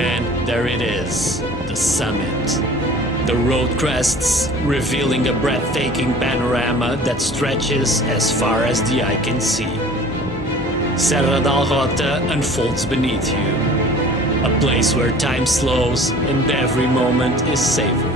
then there it is, the summit. The road crests, revealing a breathtaking panorama that stretches as far as the eye can see. Serra da Alrota unfolds beneath you, a place where time slows and every moment is savored.